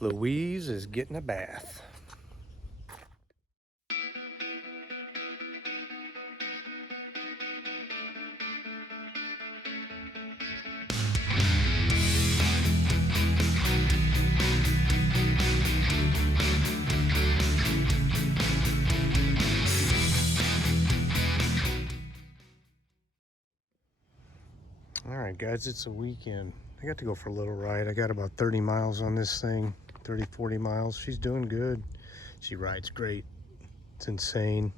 Louise is getting a bath. All right, guys, it's a weekend. I got to go for a little ride. I got about 30 miles on this thing, 30, 40 miles. She's doing good. She rides great. It's insane.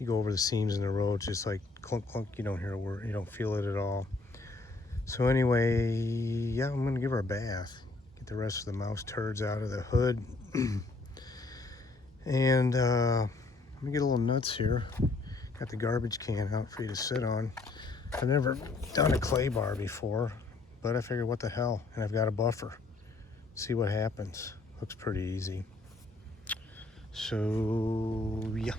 You go over the seams in the road, just like clunk, clunk. You don't hear a word. You don't feel it at all. So anyway, yeah, I'm gonna give her a bath. Get the rest of the mouse turds out of the hood. And let me get a little nuts here. Got the garbage can out for you to sit on. I've never done a clay bar before, but I figured what the hell, and I've got a buffer. See what happens. Looks pretty easy. So yeah.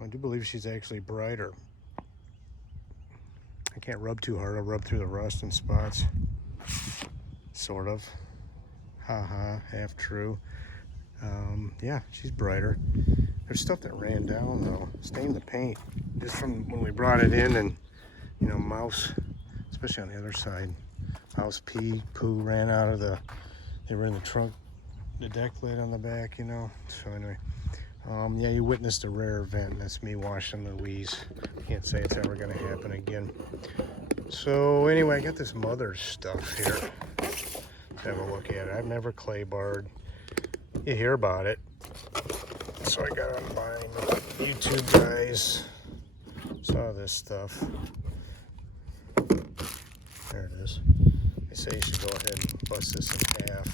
I do believe she's actually brighter. I can't rub too hard. I'll rub through the rust and spots. Sort of. Haha, half true. Yeah, she's brighter. There's stuff that ran down though. Stained the paint. Just from when we brought it in, and you know, mouse, especially on the other side, mouse poo ran out of they were in the trunk, the deck lid on the back, you know. So anyway. Yeah, you witnessed a rare event. That's me washing Louise. Can't say it's ever going to happen again. So anyway, I got this mother's stuff here. Let's have a look at it. I've never clay barred. You hear about it. So I got online. YouTube guys saw this stuff. There it is. They say you should go ahead and bust this in half.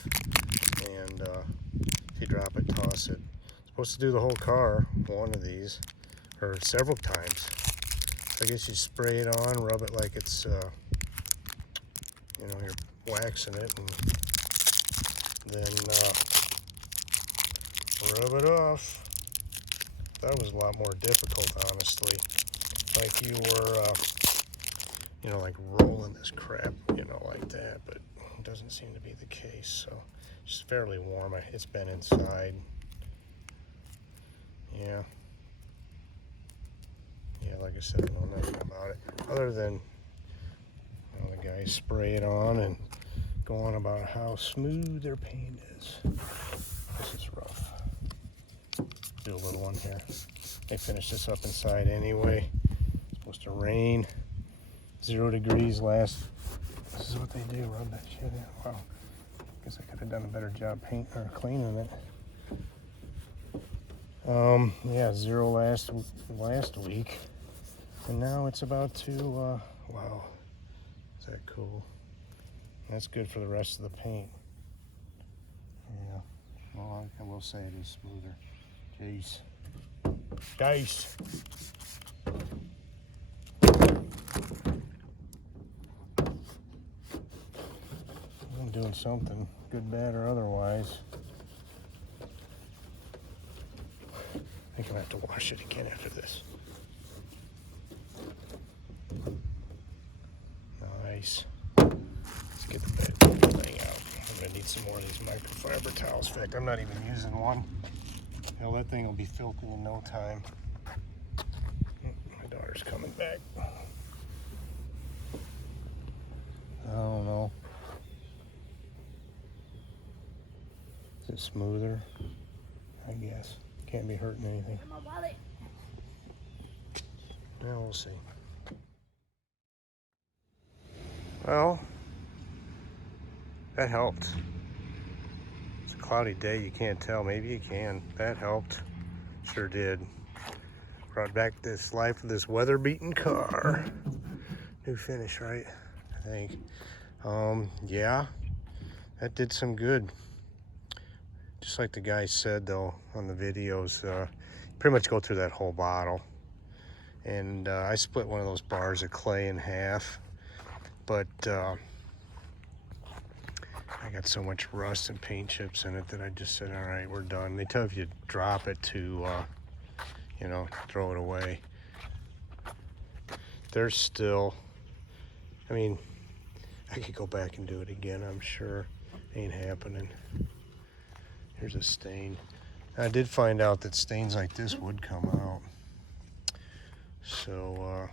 And if you drop it, toss it. Supposed to do the whole car, one of these, or several times. So I guess you spray it on, rub it like it's, you know, you're waxing it, and then rub it off. That was a lot more difficult, honestly. Like you were, you know, like rolling this crap, you know, like that, but it doesn't seem to be the case. So it's fairly warm. It's been inside. Yeah, like I said, I don't know nothing about it. Other than, you know, the guys spray it on and go on about how smooth their paint is. This is rough. Do a little one here. They finished this up inside anyway. It's supposed to rain. 0 degrees last. This is what they do, rub that shit in. Wow. Guess I could have done a better job painting or cleaning it. Yeah, 0 last week, and now it's about to, wow, is that cool? That's good for the rest of the paint. Yeah, well, I will say it is smoother. Jeez. Guys. I'm doing something, good, bad, or otherwise. I think I'm gonna have to wash it again after this. Nice. Let's get the thing out. I'm gonna need some more of these microfiber towels. In fact, I'm not even using one. Hell, that thing will be filthy in no time. My daughter's coming back. I don't know. Is it smoother? I guess. Can't be hurting anything. Yeah, we'll see. Well, that helped. It's a cloudy day, you can't tell. Maybe you can. That helped. Sure did. Brought back this life of this weather-beaten car. New finish, right? I think. Yeah, that did some good. Just like the guy said though on the videos, pretty much go through that whole bottle. And I split one of those bars of clay in half, but I got so much rust and paint chips in it that I just said, all right, we're done. They tell you if you drop it to, you know, throw it away. There's still, I mean, I could go back and do it again, I'm sure. Ain't happening. Here's a stain. I did find out that stains like this would come out. So, well,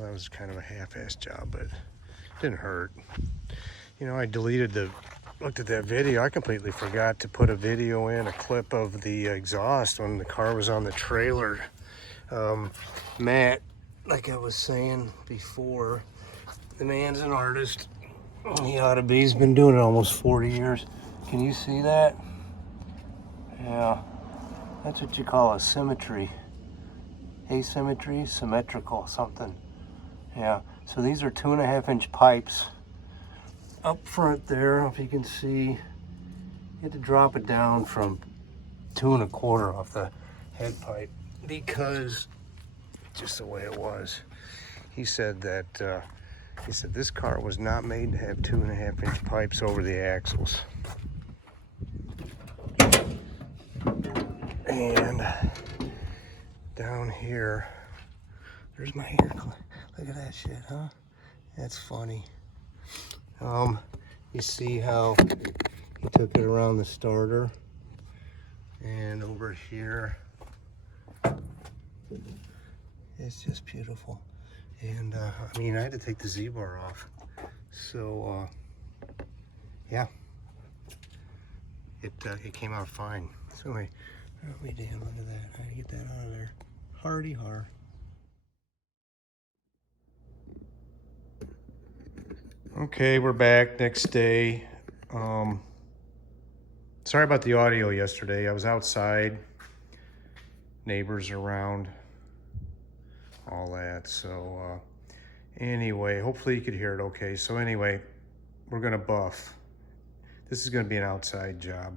that was kind of a half-assed job, but it didn't hurt. You know, I looked at that video. I completely forgot to put a video in, a clip of the exhaust when the car was on the trailer. Matt, like I was saying before, the man's an artist. He ought to be. He's been doing it almost 40 years. Can you see that? Yeah, that's what you call a symmetry. Asymmetry, symmetrical, something. Yeah, so these are 2.5-inch pipes up front there. If you can see, you had to drop it down from 2 1/4 off the head pipe because just the way it was. He said that this car was not made to have 2.5-inch pipes over the axles. And down here, there's my hair clip. Look at that shit, huh? That's funny. You see how he took it around the starter, and over here, it's just beautiful. And I mean, I had to take the Z-bar off. So yeah, it came out fine. So anyway, oh, we damn, look at that. I had to get that out of there. Hardy har. Okay, we're back next day. Sorry about the audio yesterday. I was outside, neighbors around, all that. So anyway, hopefully you could hear it okay. So anyway, we're gonna buff. This is gonna be an outside job.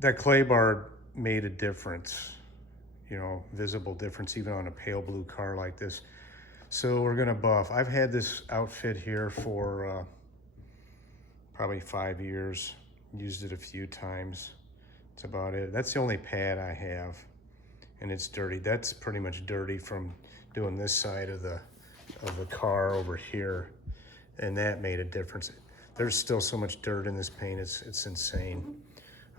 That clay bar made a difference, you know, visible difference even on a pale blue car like this. So we're gonna buff. I've had this outfit here for probably 5 years. Used it a few times. That's about it. That's the only pad I have, and it's dirty. That's pretty much dirty from doing this side of the car over here, and that made a difference. There's still so much dirt in this paint. It's insane.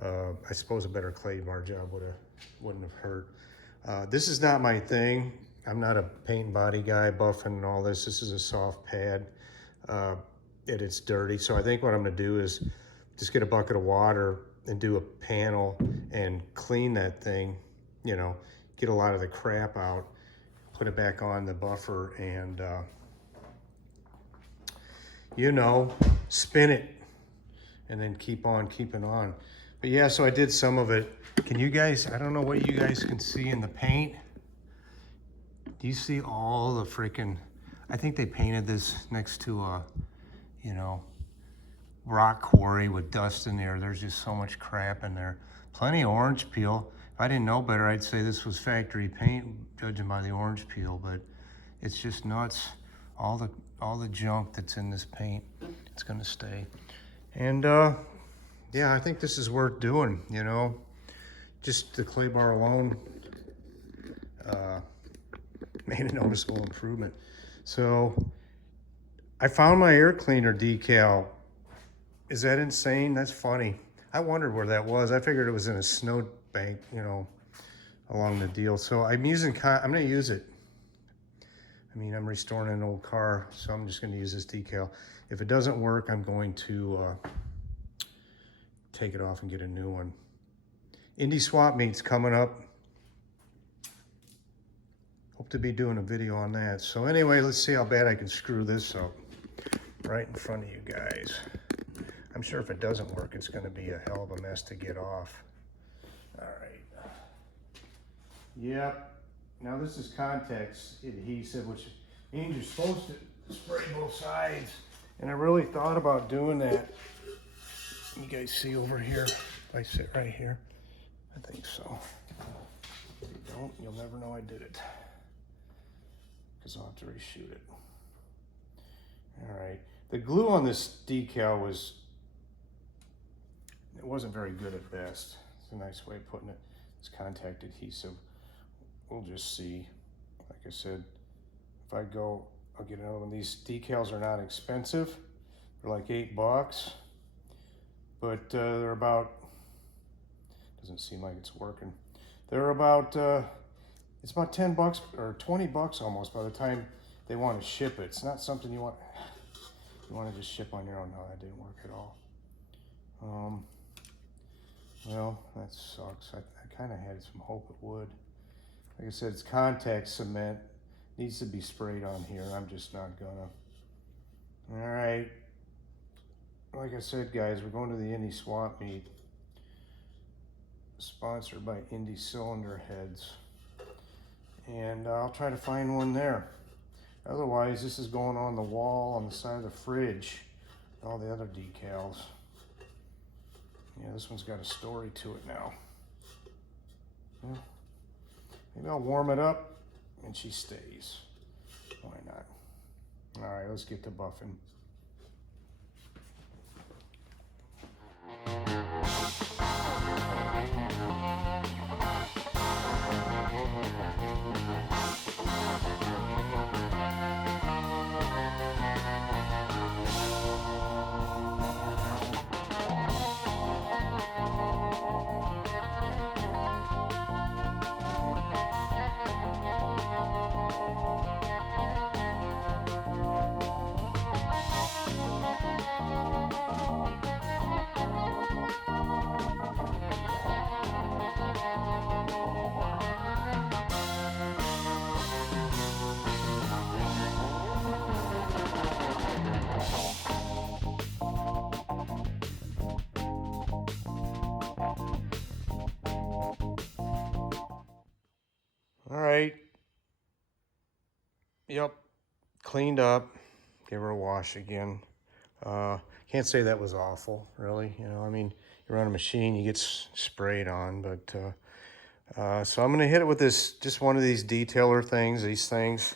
I suppose a better clay bar job wouldn't have hurt. This is not my thing. I'm not a paint and body guy, buffing and all this. This is a soft pad. It's dirty. So I think what I'm gonna do is just get a bucket of water and do a panel and clean that thing, you know, get a lot of the crap out, put it back on the buffer, and, you know, spin it and then keep on keeping on. But yeah, so I did some of it. Can you guys, I don't know what you guys can see in the paint. Do you see all the freaking, I think they painted this next to a, you know, rock quarry with dust in there. There's just so much crap in there. Plenty of orange peel. If I didn't know better, I'd say this was factory paint, judging by the orange peel, but it's just nuts. All the junk that's in this paint, it's gonna stay. And yeah, I think this is worth doing, you know. Just the clay bar alone made a noticeable improvement. So I found my air cleaner decal. Is that insane? That's funny. I wondered where that was. I figured it was in a snow bank, you know, along the deal. So I'm gonna use it. I mean, I'm restoring an old car, so I'm just gonna use this decal. If it doesn't work, I'm going to take it off and get a new one. Indie swap meet's coming up. Hope to be doing a video on that. So anyway, let's see how bad I can screw this up right in front of you guys. I'm sure if it doesn't work, it's gonna be a hell of a mess to get off. All right. Yep, Now this is contact adhesive, which means you're supposed to spray both sides. And I really thought about doing that. You guys see over here, if I sit right here, I think so. If you don't, you'll never know I did it, because I'll have to reshoot it. All right, the glue on this decal it wasn't very good at best. It's a nice way of putting it. It's contact adhesive. We'll just see. Like I said, if I go, I'll get another one. These decals are not expensive. They're like $8, but they're about, doesn't seem like it's working. They're about, it's about 10 bucks or 20 bucks almost by the time they want to ship it. It's not something you want to just ship on your own. No, that didn't work at all. Well, that sucks. I kind of had some hope it would. Like I said, it's contact cement. Needs to be sprayed on here. I'm just not gonna. All right. Like I said, guys, we're going to the Indy Swap Meet, sponsored by Indy Cylinder Heads. And I'll try to find one there. Otherwise, this is going on the wall on the side of the fridge. All the other decals. Yeah, this one's got a story to it now. Yeah. Maybe I'll warm it up and she stays. Why not? All right, let's get to buffing. All right. Yep. Cleaned up. Give her a wash again. Can't say that was awful, really. You know, I mean, you run a machine, you get sprayed on, but so I'm gonna hit it with this, just one of these detailer things, these things.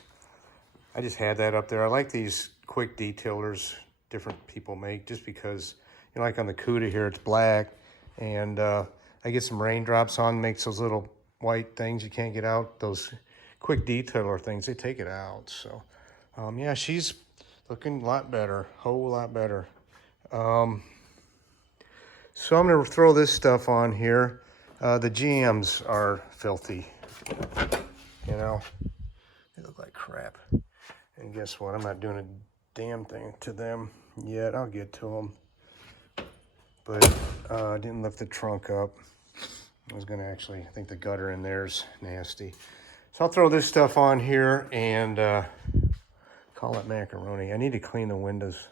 I just had that up there. I like these quick detailers different people make, just because, you know, like on the CUDA here, it's black, and I get some raindrops on, makes those little white things you can't get out. Those quick detailer things, they take it out. So yeah, she's looking a lot better, whole lot better. So I'm gonna throw this stuff on here. The GMs are filthy, you know, they look like crap. And guess what? I'm not doing a damn thing to them yet. I'll get to them. But I didn't lift the trunk up. I was gonna actually, I think the gutter in there's nasty. So I'll throw this stuff on here and call it macaroni. I need to clean the windows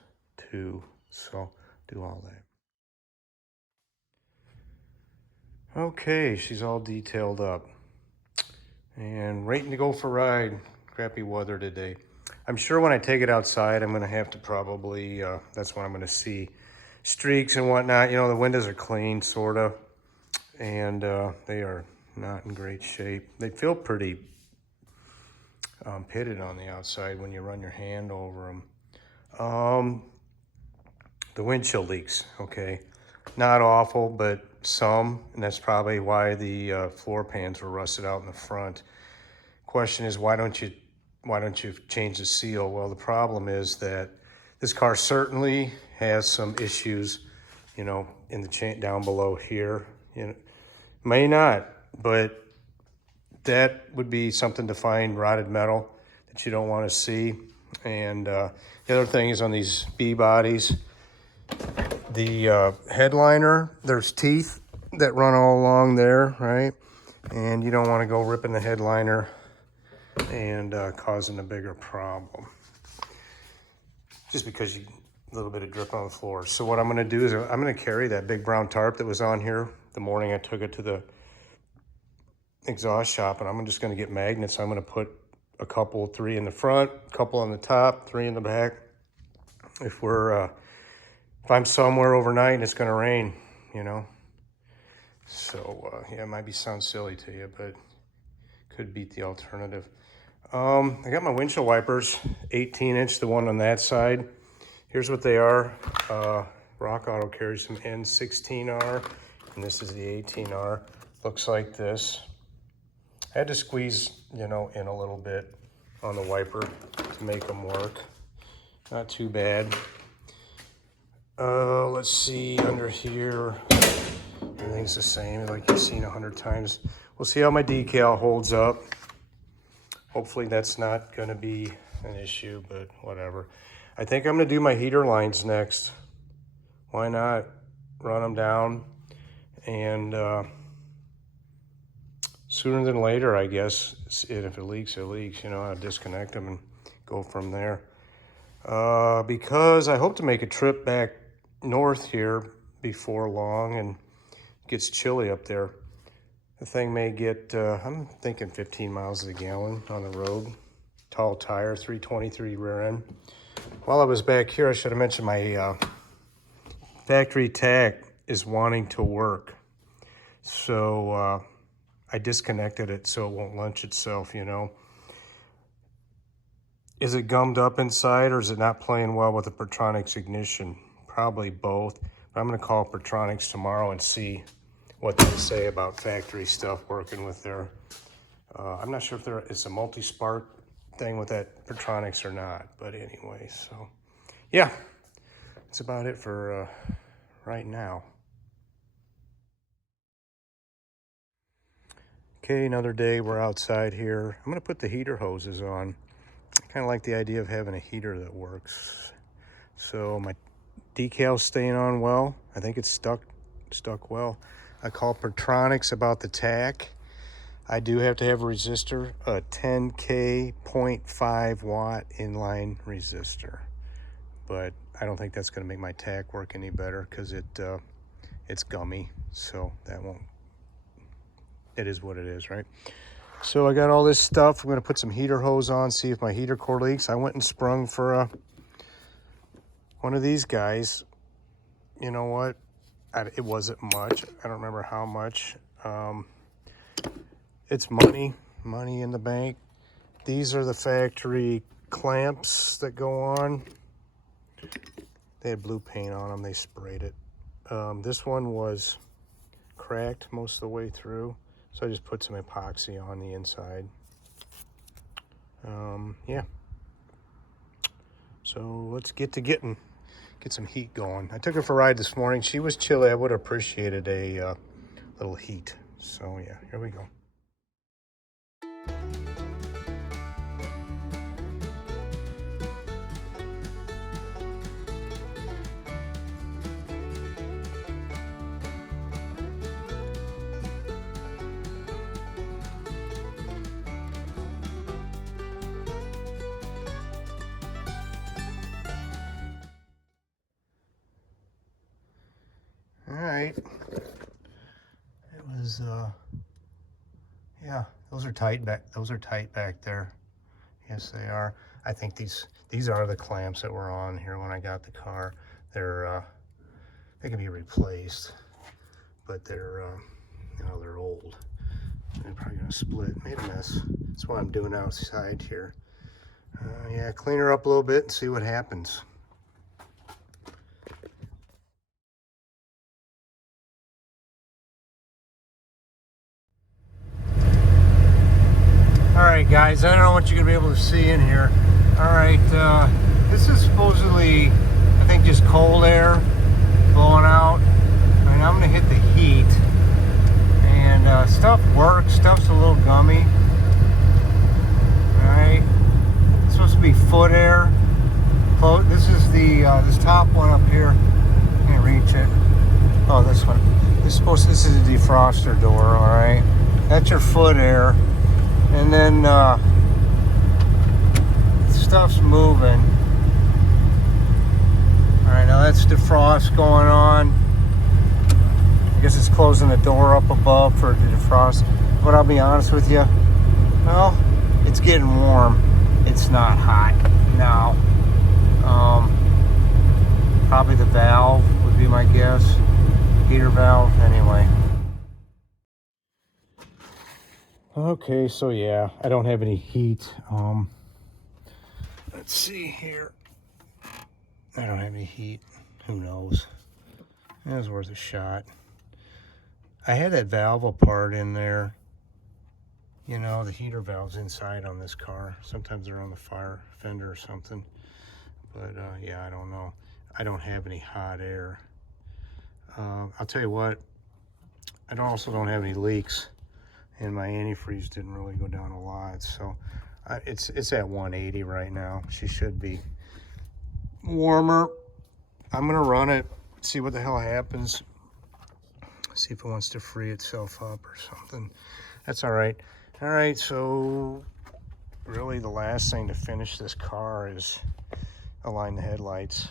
too, so do all that. Okay, she's all detailed up and waiting to go for a ride. Crappy weather today. I'm sure when I take it outside, I'm gonna have to probably, that's when I'm gonna see streaks and whatnot. You know, the windows are clean, sorta, and they are not in great shape. They feel pretty pitted on the outside when you run your hand over them. The windshield leaks, okay. Not awful, but some, and that's probably why the floor pans were rusted out in the front. Question is, why don't you change the seal? Well, the problem is that this car certainly has some issues, you know, in the chain down below here. You know, may not, but that would be something to find, rotted metal that you don't want to see. And the other thing is on these B bodies, the headliner, there's teeth that run all along there, right? And you don't want to go ripping the headliner and causing a bigger problem, just because a little bit of drip on the floor. So what I'm going to do is I'm going to carry that big brown tarp that was on here the morning I took it to the exhaust shop, and I'm just going to get magnets. I'm going to put a couple, 3 in the front, a couple on the top, 3 in the back. If I'm somewhere overnight and it's going to rain, you know. So yeah, it might sound silly to you, but could beat the alternative. I got my windshield wipers, 18-inch, the one on that side. Here's what they are. Rock Auto carries some N16R, and this is the 18R. Looks like this. I had to squeeze, you know, in a little bit on the wiper to make them work. Not too bad. Let's see, under here, everything's the same, like you've seen 100 times. We'll see how my decal holds up. Hopefully that's not gonna be an issue, but whatever. I think I'm gonna do my heater lines next. Why not run them down? And sooner than later, I guess, if it leaks, it leaks. You know, I'll disconnect them and go from there. Because I hope to make a trip back north here before long, and it gets chilly up there. The thing may get, I'm thinking 15 miles a gallon on the road. Tall tire, 323 rear end. While I was back here, I should have mentioned my factory tach is wanting to work. So I disconnected it so it won't launch itself, you know. Is it gummed up inside, or is it not playing well with the Pertronics ignition? Probably both. But I'm going to call Pertronics tomorrow and see what they say about factory stuff working with their... I'm not sure if it's a multi-spark thing with that Pertronics or not. But anyway, so yeah, that's about it for right now. Okay, another day. We're outside here. I'm going to put the heater hoses on. I kind of like the idea of having a heater that works. So my decal's staying on well. I think it's stuck well. I called Pertronics about the tach. I do have to have a resistor, a 10K 0.5 watt inline resistor. But I don't think that's going to make my tach work any better because it's gummy. So that won't. It is what it is, right? So I got all this stuff. I'm going to put some heater hose on, see if my heater core leaks. I went and sprung for one of these guys. You know what? It wasn't much. I don't remember how much. It's money in the bank. These are the factory clamps that go on. They had blue paint on them. They sprayed it. This one was cracked most of the way through. So I just put some epoxy on the inside. Yeah. So let's get some heat going. I took her for a ride this morning. She was chilly. I would have appreciated a little heat. So yeah, here we go. All right. It was, yeah, those are tight back there. Yes, they are. I think these are the clamps that were on here when I got the car. They can be replaced, but they're, you know, they're old. They're probably gonna split. Made a mess. That's what I'm doing outside here. Yeah, clean her up a little bit and see what happens. Alright guys, I don't know what you're going to be able to see in here. Alright, this is supposedly, I think, just cold air blowing out. And I'm going to hit the heat. And stuff works, stuff's a little gummy. Alright, it's supposed to be foot air. This is this top one up here. Can't reach it. Oh, this one. This is a defroster door, alright. That's your foot air. And then stuff's moving. All right, now that's defrost going on. I guess it's closing the door up above for the defrost. but I'll be honest with you. Well, it's getting warm. It's not hot now. Probably the valve would be my guess. Heater valve, anyway. Okay, so yeah, I don't have any heat. Let's see here. I don't have any heat. Who knows? It was worth a shot. I had that valve apart in there. You know, the heater valve's inside on this car. Sometimes they're on the fire fender or something. But yeah, I don't know. I don't have any hot air. I'll tell you what, I also don't have any leaks, and my antifreeze didn't really go down a lot. So it's at 180 right now. She should be warmer. I'm gonna run it, see what the hell happens. See if it wants to free itself up or something. That's all right. All right, so really the last thing to finish this car is align the headlights,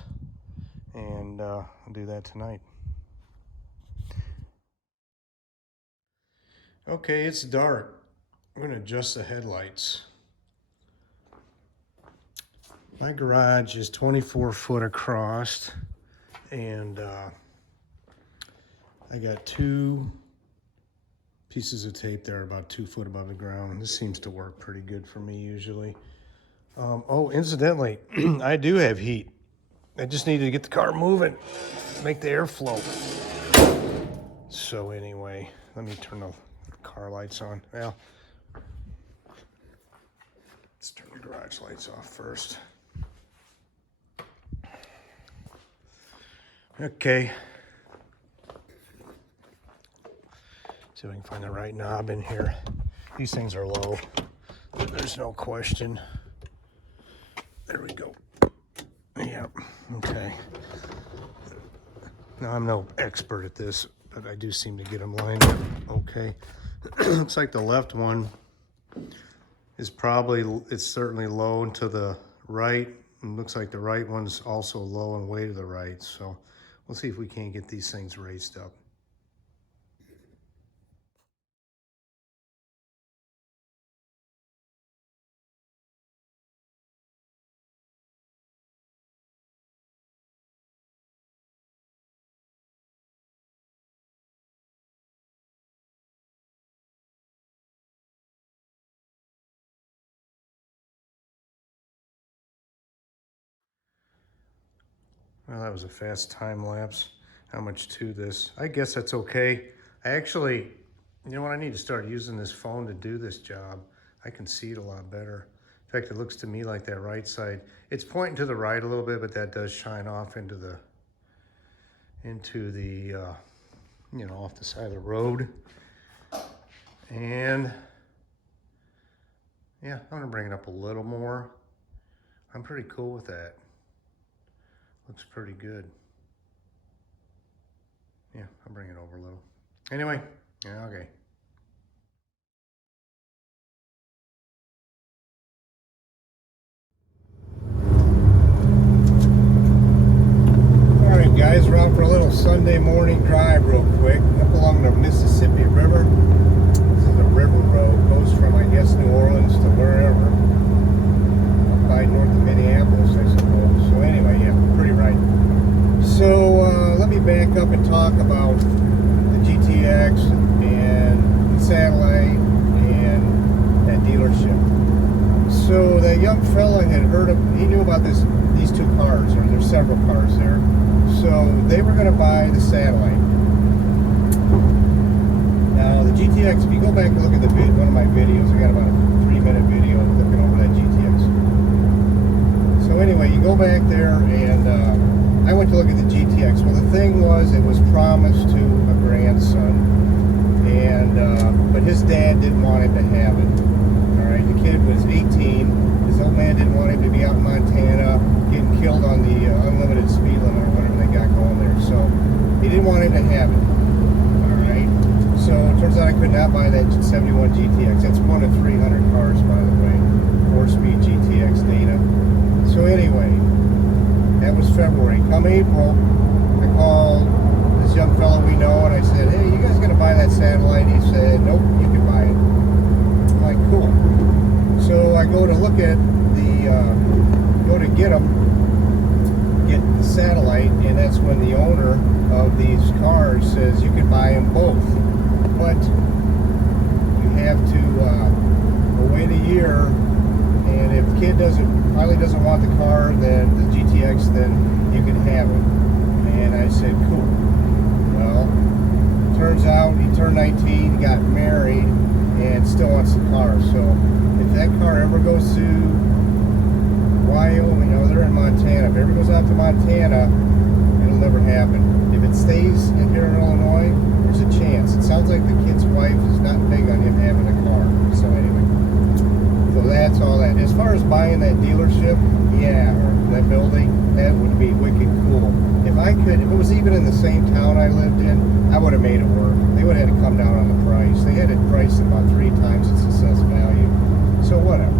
and I'll do that tonight. Okay, it's dark. I'm gonna adjust the headlights. My garage is 24 foot across, and I got 2 pieces of tape there about 2 foot above the ground. This seems to work pretty good for me usually. Oh, incidentally, I do have heat. I just needed to get the car moving, make the air flow. So anyway, let me turn the car lights on. Well, let's turn the garage lights off first. Okay. See if I can find the right knob in here. These things are low. There's no question. There we go. Yep. Okay. Now, I'm no expert at this, but I do seem to get them lined up okay. Looks like the left one is it's certainly low and to the right. And looks like the right one's also low and way to the right. So we'll see if we can't get these things raised up. Well, that was a fast time lapse. How much to this? I guess that's okay. I actually, you know what, I need to start using this phone to do this job. I can see it a lot better. In fact, it looks to me like that right side, it's pointing to the right a little bit, but that does shine off into the you know, off the side of the road. And yeah, I'm gonna bring it up a little more. I'm pretty cool with that. Looks pretty good. Yeah, I'll bring it over a little. Anyway, yeah, okay. All right, guys, we're out for a little Sunday morning drive real quick up along the Mississippi River. This is a river road. Goes from, I guess, New Orleans to wherever. Up by north of Minneapolis, I suppose. So anyway, yeah, pretty right. So let me back up and talk about the GTX and the Satellite and that dealership. So that young fella had heard of, he knew about these 2 cars, or there's several cars there. So they were going to buy the Satellite. Now the GTX, if you go back and look at one of my videos, I got about a 3-minute video looking over that GTX. So anyway, you go back there and I went to look at the GTX. Well, the thing was, it was promised to a grandson, and but his dad didn't want him to have it. All right, the kid was 18. His old man didn't want him to be out in Montana getting killed on the unlimited speed limit or whatever they got going there. So he didn't want him to have it. All right. So it turns out I could not buy that 71 GTX. That's one of 300 cars, by the way. 4-speed GTX data. So anyway. That was February. Come April, I called this young fellow we know, and I said, hey, you guys gonna buy that Satellite? He said, nope, you can buy it. look at go to get the Satellite, and that's when the owner of these cars says you can buy them both, but you have to wait a year, and if the kid finally doesn't want the car, then the GTX, then you can have it. And I said, cool. Well, turns out he turned 19, got married, and still wants the car. So if that car ever goes to Wyoming, they're in Montana. If it ever goes out to Montana, it'll never happen. If it stays in here in Illinois, there's a chance. It sounds like the kid's wife is not big on him having a car. So anyway, so that's all that. As far as buying that dealership, yeah, or that building, that would be wicked cool. If I could, if it was even in the same town I lived in, I would have made it work. They would have had to come down on the price. They had it priced at about 3 times its assessed value. So whatever.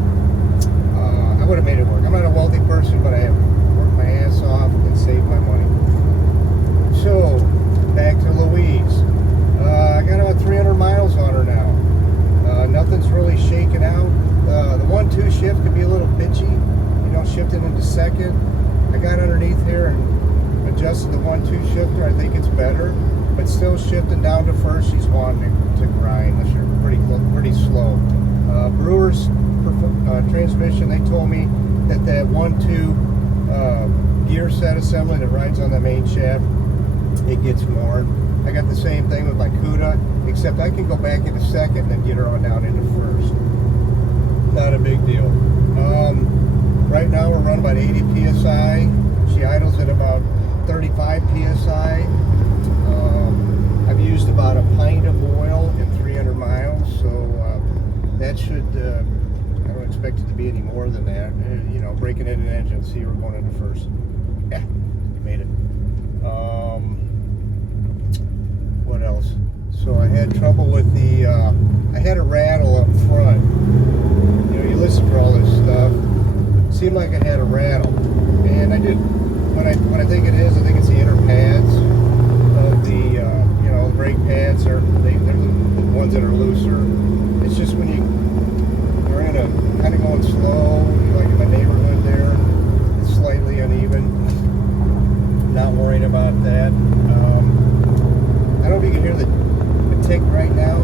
I would have made it work. I'm not a wealthy person, but I have worked my ass off and saved my money. So, back to Louise. I got about 300 miles on her now. Nothing's really shaking out. The 1-2 shift could be a little bitchy, shifting into second. I got underneath here and adjusted the 1-2 shifter. I think it's better, but still shifting down to first. She's wanting to grind. This year pretty slow. Brewer's transmission, they told me that 1-2 gear set assembly that rides on the main shaft, it gets more. I got the same thing with my CUDA, except I can go back into second and then get her on down into first. Not a big deal. Right now we're running about 80 psi. She idles at about 35 psi. I've used about a pint of oil in 300 miles, so that should, I don't expect it to be any more than that. Breaking in an engine, see we're going into first. Yeah, you made it. What else? So I had trouble with I had a rattle up front. You listen for all this stuff. It seemed like I had a rattle, and I did. What I think it is, I think it's the inner pads of the brake pads they're the ones that are looser. It's just when you're in a kind of going slow, like in my neighborhood there, it's slightly uneven. Not worried about that. I don't know if you can hear the tick right now.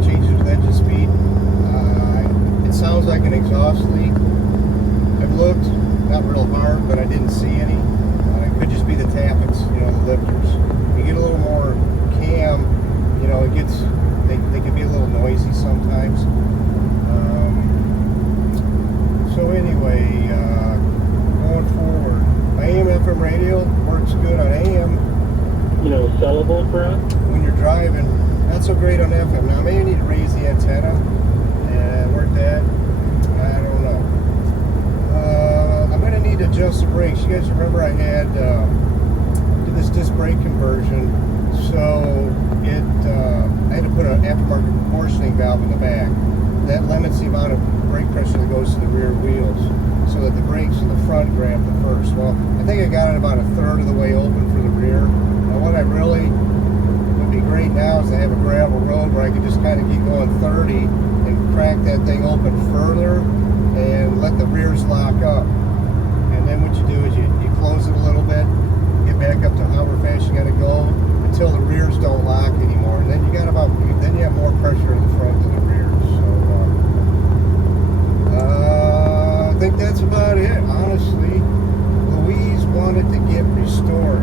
It changes with engine speed. It sounds like an exhaust leak. I've looked, not real hard, but I didn't see any. It could just be the tappets, the lifters. You get a little more cam, it gets, they can be a little noisy sometimes. So anyway, going forward, my AM/FM radio works good on AM. Sellable for us? When you're driving, not so great on FM. Now, I may need to raise the antenna and work that. I don't know. I'm going to need to adjust the brakes. You guys remember I had did this disc brake conversion, so I had to put an aftermarket proportioning valve in the back. That limits the amount of brake pressure that goes to the rear wheels, so that the brakes in the front grab the first. Well, I think I got it about a third of the way open for the rear. Now, what I really would be great now is to have a gravel road where I could just kind of keep going 30 and crack that thing open further and let the rears lock up. And then what you do is you close it a little bit, get back up to however fast you got to go until the rears don't lock anymore. And then you have more pressure in the front than the rear. So I think that's about it. Honestly, Louise wanted to get restored.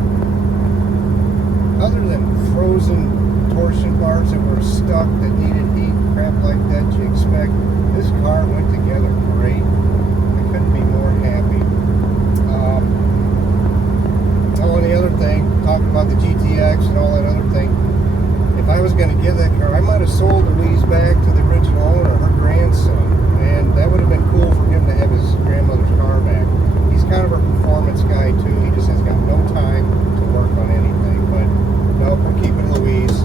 Other than frozen torsion bars that were stuck that needed heat, crap like that you expect, this car went together great. I couldn't be more happy. And the other thing, talking about the GTX and all that other thing, if I was going to give that car, I might have sold Louise back to the original owner, her grandson, and that would have been cool for him to have his grandmother's car back. He's kind of a performance guy too. He just has got no time to work on anything. But nope, we're keeping Louise.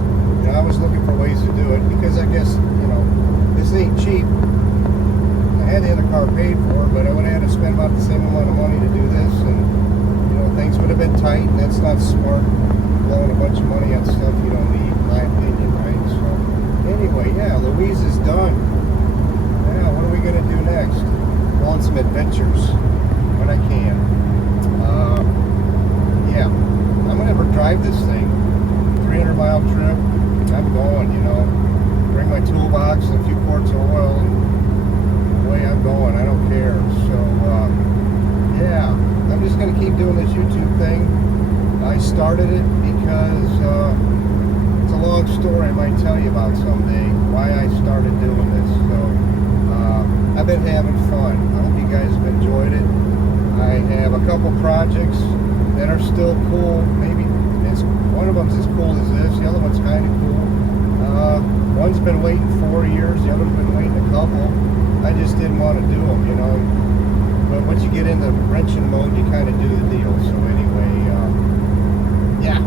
I was looking for ways to do it because I guess this ain't cheap. I had the other car paid for, but I would have had to spend about the same amount of money to do this, and things would have been tight, and that's not smart. Blowing a bunch of money on stuff you don't need, in my opinion, right? So anyway, yeah, Louise is done. Now, what are we gonna do next? go on some adventures when I can. Yeah, I'm gonna ever drive this thing. 300-mile trip. I'm going. You know, bring my toolbox and a few quarts of oil, and away I'm going. I don't care. So yeah, I'm just gonna keep doing this YouTube thing. I started it because it's a long story I might tell you about someday, why I started doing this. So I've been having fun. I hope you guys have enjoyed it. I have a couple projects that are still cool. Maybe one of them's as cool as this, the other one's kind of cool. One's been waiting 4 years, the other's been waiting a couple. I just didn't want to do them, you know. But once you get into wrenching mode, you kind of do the deal. So anyway, yeah,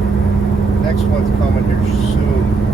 next one's coming here soon.